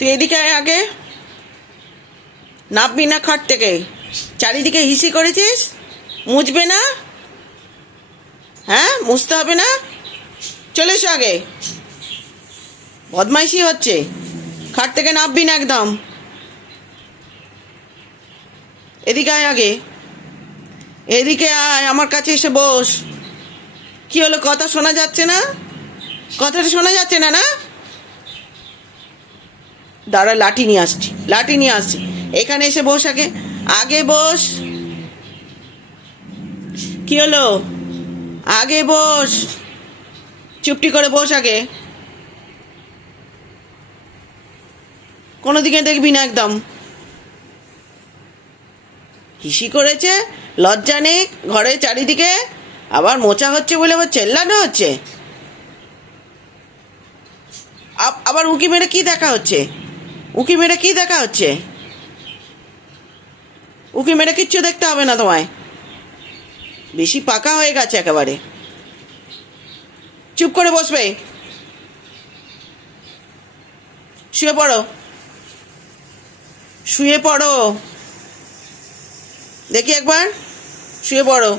তুই এদিকে আয় আগে। নামবি না খাট থেকে? চারিদিকে হিসি করেছিস, মুছবে না? হ্যাঁ, মুছতে হবে না? চলে এসো আগে। বদমাইশি হচ্ছে, খাট থেকে নামবি না একদম। এদিকে আয় আগে, এদিকে আয়, আমার কাছে এসে বস। কি হলো, কথা শোনা যাচ্ছে না? কথাটা শোনা যাচ্ছে না? না, দাঁড়া, লাঠি নিয়ে আসছি, লাঠি নিয়ে আসছি। এখানে এসে বস আগে, আগে বস। কি হলো, আগে বস, চুপটি করে বস আগে। কোনো দিকে দেখবি না একদম। হিসি করেছে, লজ্জা নেই ঘরের চারিদিকে, আবার মোচা হচ্ছে বলে আবার চেল্লানো হচ্ছে। আবার উঁকি মেরে কি দেখা হচ্ছে? উঁকি মেরে কি দেখা হচ্ছে? উঁকি মেরে কিচ্ছু দেখতে হবে না তোমায়, বেশি পাকা হয়ে গেছে একেবারে। চুপ করে বসবে, শুয়ে পড়ো, শুয়ে পড়ো, দেখি একবার, শুয়ে পড়ো।